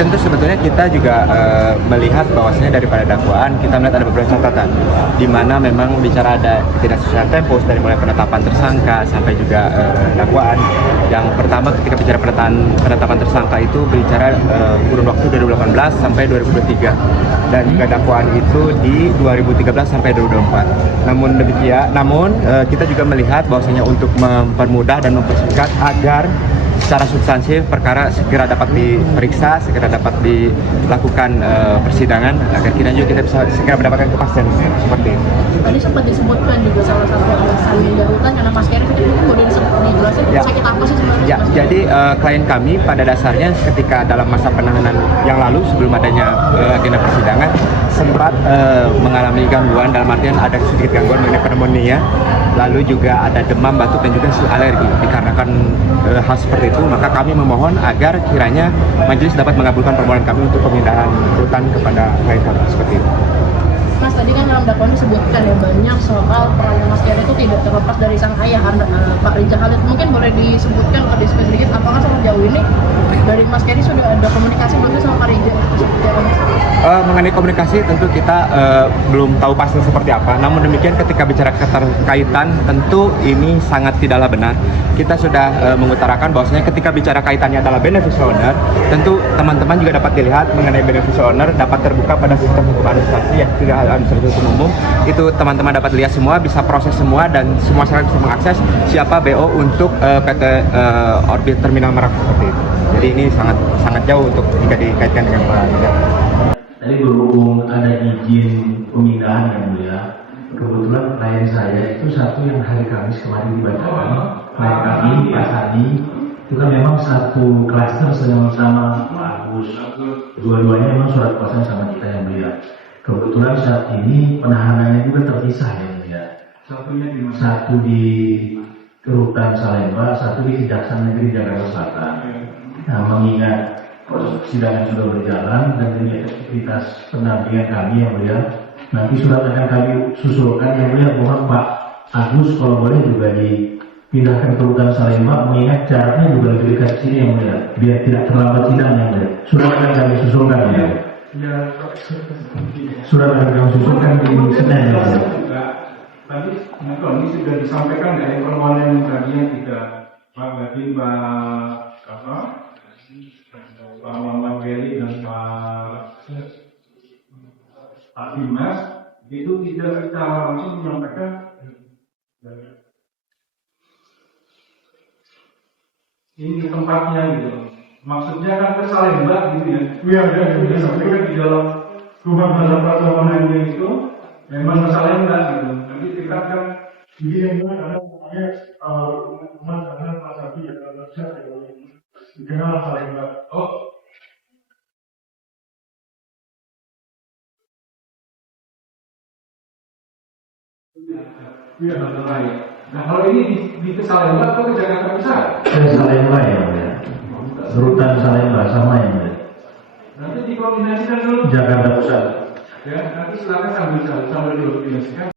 Tentu sebetulnya kita juga melihat bahwasanya daripada dakwaan kita melihat ada beberapa catatan di mana memang bicara ada ketidaksesuaian tempus dari mulai penetapan tersangka sampai juga dakwaan. Yang pertama ketika bicara penetapan tersangka itu berbicara kurun waktu 2018 sampai 2023 dan juga dakwaan itu di 2013 sampai 2024. Namun kita juga melihat bahwasanya untuk mempermudah dan mempersingkat agar secara substansi perkara segera dapat diperiksa, segera dapat dilakukan persidangan agar kita bisa segera mendapatkan kepastian seperti itu. Tadi sempat disebutkan juga salah satu alasan yang dilakukan karena Mas Keri itu boleh dijelasin sakit apa sih sebenarnya? Ya, jadi klien kami pada dasarnya ketika dalam masa penahanan yang lalu sebelum adanya agenda persidangan sempat mengalami gangguan, dalam artian ada sedikit gangguan mengenai pneumonia, lalu juga ada demam, batuk dan juga alergi. Dikarenakan hal seperti itu, maka kami memohon agar kiranya majelis dapat mengabulkan permohonan kami untuk pemindahan rutan kepada klien kami seperti itu. Mas, tadi kan dalam dakwaan disebutkan ya banyak soal peran Mas Keri itu tidak terlepas dari sang ayah Pak Rijal Khalid. Mungkin boleh disebutkan atau diskusi sedikit apakah sejauh ini dari Mas Keri sudah ada komunikasi berarti sama Pak Rijal? Mengenai komunikasi tentu kita belum tahu pasti seperti apa. Namun demikian ketika bicara keterkaitan tentu ini sangat tidaklah benar. Kita sudah mengutarakan bahwasanya ketika bicara kaitannya adalah beneficial owner, tentu teman-teman juga dapat dilihat mengenai beneficial owner dapat terbuka pada sistem hukum administrasi yang tidak administrasi hukum umum. Itu teman-teman dapat lihat semua, bisa proses semua dan semua masyarakat bisa mengakses siapa BO untuk PT Orbit Terminal Merak seperti itu. Jadi ini sangat jauh untuk jika dikaitkan dengan Pak Rijal. Tadi berhubung ada izin pemindahan yang mulia, kebetulan klien saya itu satu yang hari Kamis kemarin dibacakan. Klien kami, Pak Sadi, itu kan memang satu klaster sama Pak Agus. Dua-duanya memang surat kuasa sama kita yang mulia. Kebetulan saat ini penahanannya juga terpisah ya mulia. Satu di Rutan Salemba, satu di Kejaksaan Negeri Jakarta Selatan. Nah, mengingat persidangan sudah berjalan dan demi efektivitas pendampingan kami yang mulia, nanti surat akan kami susulkan yang mulia. Mohon Pak Agus kalau boleh juga dipindahkan ke Rutan Salemba, mengingat jaraknya juga lebih dekat sini yang mulia, biar tidak terlambat sidang yang mulia. Surat akan kami susulkan ya. Surat akan kami susulkan di Senin ya mulia. Tadi ini sudah disampaikan dari permohonan yang tadi yang tidak Pak Gadin, Pak Muhammad Weli dan Pak Dimas itu tidak secara langsung menyampaikan ini tempatnya gitu. Maksudnya kan ke Salemba gitu ya. Iya, sudah sampaikan di dalam rumah dalam permohonannya itu memang ke Salemba gitu. Nanti tingkatkan jadi yang ada namanya rumah dengan Pak Sapi ya kalau bisa dikenal Salemba. Oh. Iya, baik. Nah, kalau ini di Salemba atau ke Jakarta Pusat? Ke Salemba ya, Rutan Salemba sama ya. Nanti dikoordinasikan dulu. Jakarta Pusat. Ya, nanti silakan sambil dulu koordinasikan.